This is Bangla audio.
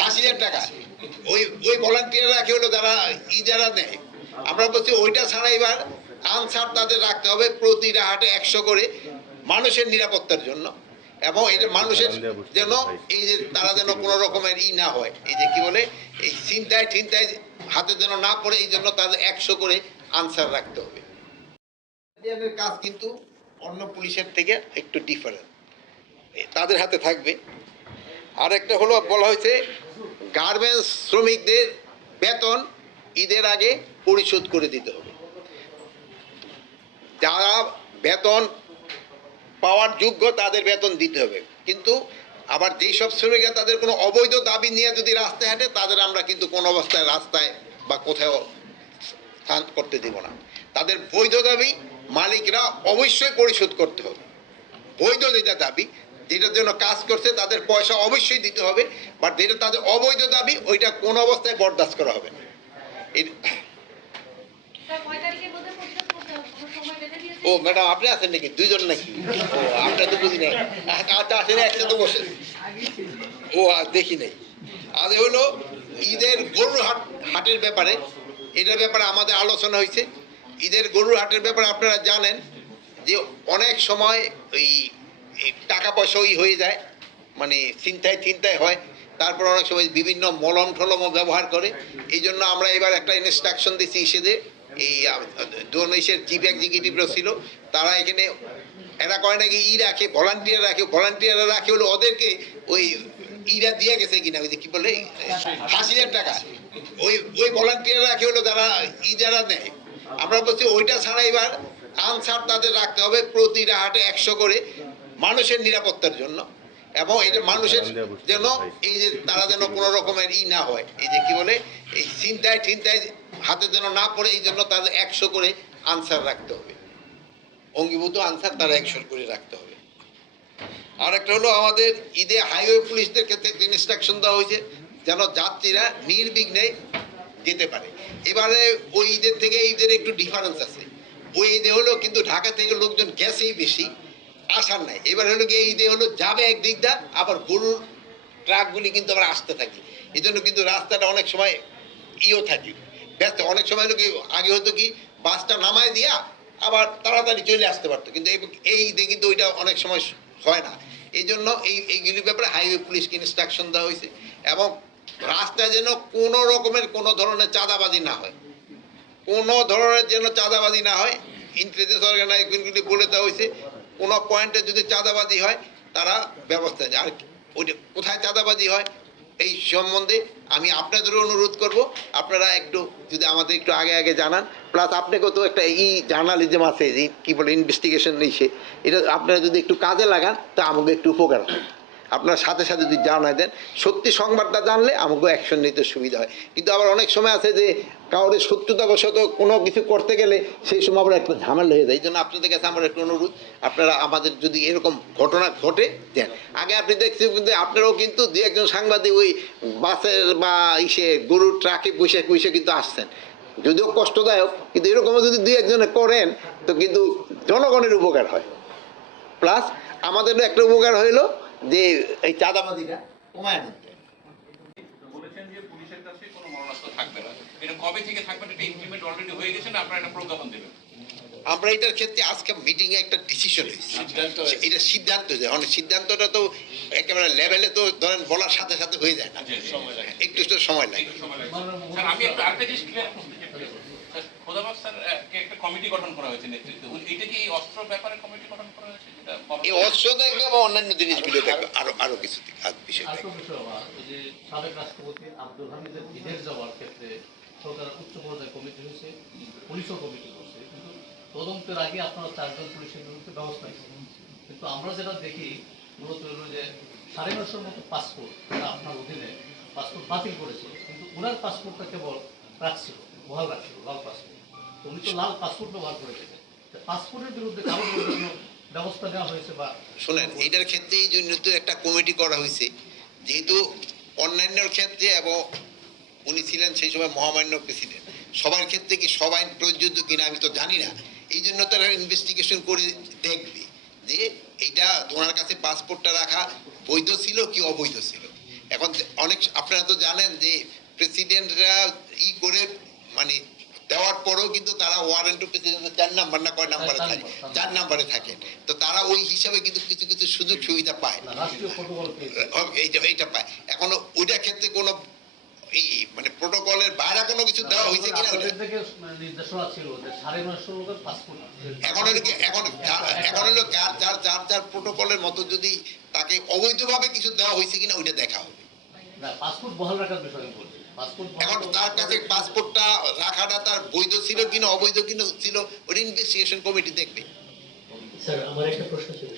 হাসিনের টাকা। ওই ওই ভলান্টিয়াররা কি হলো যারা ইজারা নেয়? আমরা বলছি, ওইটা ছাড়া এবার আনসার তাদের রাখতে হবে প্রতিটা হাটে একশো করে মানুষের নিরাপত্তার জন্য এবং এটা মানুষের যেন এই যে তারা যেন কোনো রকমের ই না হয়। এই যে কি বলে, এই চিন্তায় চিন্তায় হাতে যেন না পড়ে, এই জন্য তাদের একশো করে আনসার রাখতে হবে। কাজ কিন্তু অন্য পুলিশের থেকে একটু ডিফারেন্ট তাদের হাতে থাকবে। আর একটা হলো, বলা হয়েছে, গার্মেন্টস শ্রমিকদের বেতন ঈদের আগে পরিশোধ করে দিতে হবে। যারা বেতন পাওয়ার যোগ্য, তাদের বেতন দিতে হবে। কিন্তু আবার যেই সব শ্রমিকরা তাদের কোনো অবৈধ দাবি নিয়ে যদি রাস্তায় হাঁটে, তাদের আমরা কিন্তু কোনো অবস্থায় রাস্তায় বা কোথাও স্থান করতে দেব না। তাদের বৈধ দাবি মালিকরা অবশ্যই পরিশোধ করতে হবে। বৈধ যেটা দাবি যেটার জন্য কাজ করছে, তাদের পয়সা অবশ্যই দিতে হবে বাট যেটা তাদের অবৈধ দাবি, ওইটা কোন অবস্থায় বরদাস্ত করা হবে না? ও, ম্যাডাম, আপনি আছেন নাকি? দুইজন নাকি? ও, আমরা তো বুঝি নাই। আচ্ছা আসেন, একসাথে বসে ও, আর দেখি নাই। আর হলো ঈদের গরুর হাট, হাটের ব্যাপারে, এটার ব্যাপারে আমাদের আলোচনা হয়েছে। ঈদের গরুর হাটের ব্যাপারে আপনারা জানেন যে অনেক সময় ওই টাকা পয়সা ওই হয়ে যায় মানে চিন্তায় চিন্তায় হয়। তারপর অনেক সময় বিভিন্ন মলম ঠলমও ব্যবহার করে। এই জন্য আমরা এবার একটা ইনস্ট্রাকশন দিচ্ছি ইসেদের। এই ডোনেশের চিফ এক্সিকিউটিভরা ছিল। তারা এখানে এরা করে নাকি ই রাখে ভলান্টিয়ার রাখে ভলান্টিয়াররা রাখে হলো ওদেরকে ওই ইরা দিয়ে গেছে কিনা, ওই যে কি বলে হাসিনের টাকা। ওই ওই ভলান্টিয়ার রাখে হলো যারা ই যারা নেয়। আমরা বলছি ওইটা ছাড়া এবার আনসার তাদের রাখতে হবে প্রতিটা হাটে একশো করে। মানুষের নিরাপত্তার জন্য এবং এটা মানুষের যেন এই যে তারা যেন কোনো রকমের ই না হয়। এই যে কি বলে এই চিন্তায় চিন্তায় হাতে যেন না পড়ে এই জন্য তাদের একশো করে আনসার রাখতে হবে। অঙ্গীভূত আনসার তারা একশো করে রাখতে হবে। আর একটা হলো আমাদের ঈদে হাইওয়ে পুলিশদের ক্ষেত্রে একটা ইনস্ট্রাকশন দেওয়া হয়েছে যেন যাত্রীরা নির্বিঘ্নে যেতে পারে। এবারে ওই ঈদের থেকে ঈদের একটু ডিফারেন্স আছে। ওই ঈদে হলো কিন্তু ঢাকা থেকে লোকজন গেছেই বেশি। আসার নাই। এবার হলো কি এই ঈদে হলো যাবে একদিক দা আবার গরুর ট্রাকগুলি কিন্তু আবার আসতে থাকে। এই জন্য কিন্তু রাস্তাটা অনেক সময় ইও থাকে। ব্যস্ত, অনেক সময় হলো কি, আগে হতো কি, বাসটা নামায় দিয়া আবার তাড়াতাড়ি চলে আসতে পারতো। কিন্তু এই- দিয়ে কিন্তু ওইটা অনেক সময় হয় না। এই জন্য এই এইগুলির ব্যাপারে হাইওয়ে পুলিশকে ইনস্ট্রাকশন দেওয়া হয়েছে এবং রাস্তায় যেন কোনো রকমের কোনো ধরনের চাঁদাবাজি না হয়। কোনো ধরনের যেন চাঁদাবাজি না হয় ইন্টেলিজেন্স অর্গানাইজেশনগুলি বলে দেওয়া হয়েছে কোনো পয়েন্টে যদি চাঁদাবাজি হয়, তারা ব্যবস্থা আর কোথায় চাঁদাবাজি হয়, এই সম্বন্ধে আমি আপনাদেরও অনুরোধ করব, আপনারা একটু যদি আমাদের একটু আগে আগে জানান। প্লাস আপনাকেও তো একটা ই জার্নালিজম আছে, যে কী বলে ইনভেস্টিগেশন নিছে। এটা আপনারা যদি একটু কাজে লাগান, তা আমাকে একটু উপকার হয় আপনার সাথে সাথে যদি জানাই দেন, সত্যি সংবাদটা জানলে আমাকেও অ্যাকশন নিতে সুবিধা হয়। কিন্তু আবার অনেক সময় আছে যে, কাউরে শত্রুতাবশত কোনো কিছু করতে গেলে সেই সময় আবার একটা ঝামেলা হয়ে যায়। এই জন্য আপনাদের কাছে আমার একটু অনুরোধ, আপনারা আমাদের যদি এরকম ঘটনা ঘটে, দেন। আগে আপনি দেখছেন কিন্তু আপনারাও কিন্তু দু একজন সাংবাদিক ওই বাসের বা ইসে গরুর ট্রাকে বসে বসে কিন্তু আসছেন। যদিও কষ্টদায়ক, কিন্তু এরকমও যদি দুই একজনে করেন, তো কিন্তু জনগণের উপকার হয়। প্লাস আমাদেরও একটা উপকার হইল যে এই চাঁদাবাদিটা কমায় আনতে বলেছেন যে পুলিশের কাছে কোনো মরণাস্ত্র থাকবে না। এটা কবে থেকে থাকবে না? এটা ইমপ্লিমেন্ট অলরেডি হয়ে গেছে না আপনারা একটা প্রজ্ঞাপন দেবেন? আমরা এটার ক্ষেত্রে আজকে মিটিং এ একটা ডিসিশন হয়েছে। এটা সিদ্ধান্ত যে অনেক সিদ্ধান্তটা তো একেবারে লেভেলে তো ধরেন বলার সাথে সাথে হয়ে যায় না। একটু একটু সময় লাগে। আমি একটা আরেকটা জিনিস কমিটি গঠন করা হয়েছে নেতৃত্বে। এটা কি এই অস্ত্র ব্যাপারে কমিটি গঠন করা হয়েছে? এই অস্ত্র দেখবে বা অন্যান্য জিনিসগুলো দেখবে আরও আরও কিছু দিক হাত বিষয় দেখবে বিষয় যে সাবেক রাষ্ট্রপতি আব্দুল হামিদের বিদেশ যাওয়ার ক্ষেত্রে সরকার উচ্চ পর্যায়ে কমিটি হয়েছে পুলিশও কমিটি করছে কিন্তু তদন্তের আগে আপনারা চারজন পুলিশের বিরুদ্ধে ব্যবস্থা কিন্তু আমরা যেটা দেখি মূলত হলো যে সাড়ে নশোর মতো পাসপোর্ট আপনার অধীনে পাসপোর্ট বাতিল করেছে কিন্তু ওনার পাসপোর্টটা কেবল রাখছিল বহাল রাখছিল লাল পাসপোর্ট উনি তো লাল পাসপোর্ট ব্যবহার করে থেকে পাসপোর্টের বিরুদ্ধে ব্যবস্থা নেওয়া হয়েছে বা শোনেন এটার ক্ষেত্রে এই জন্য তো একটা কমিটি করা হয়েছে। যেহেতু অন্যান্যর ক্ষেত্রে এবং উনি ছিলেন সেই সময় মহামান্য প্রেসিডেন্ট সবার ক্ষেত্রে কি সবাই প্রযোজ্য কিনা আমি তো জানি না। এই জন্য তারা ইনভেস্টিগেশন করে দেখবে যে এটা ওনার কাছে পাসপোর্টটা রাখা বৈধ ছিল কি অবৈধ ছিল। এখন অনেক আপনারা তো জানেন যে প্রেসিডেন্টরা ই করে মানে দেওয়ার পরেও কিন্তু তারা ওয়ারেন্ট অফ প্রেসিডেন্ট চার নাম্বার না কয় নাম্বারে চার থাকে? চার চার নাম্বারে থাকে। তো তারা ওই হিসাবে কিন্তু কিছু কিছু সুযোগ সুবিধা পায়। পেয়েছে এইটা এইটা পায়। এখনও ওইটা ক্ষেত্রে কোনো এই মানে প্রোটোকলের বাইরে কোনো কিছু দেওয়া হয়েছে কিনা মানে নির্দেশনা ছিল এখন এখন এখন হলো যার যার যার যার প্রোটোকলের মতো যদি তাকে অবৈধভাবে কিছু দেওয়া হয়েছে কিনা ওইটা দেখা হবে। না পাসপোর্ট বহাল রাখার বিষয়ে বলছি। এখন তার কাছে পাসপোর্টটা রাখাটা তার বৈধ ছিল কিনা অবৈধ কিনা ছিল ওর ইনভেস্টিগেশন কমিটি দেখবে। স্যার আমার একটা প্রশ্ন ছিল।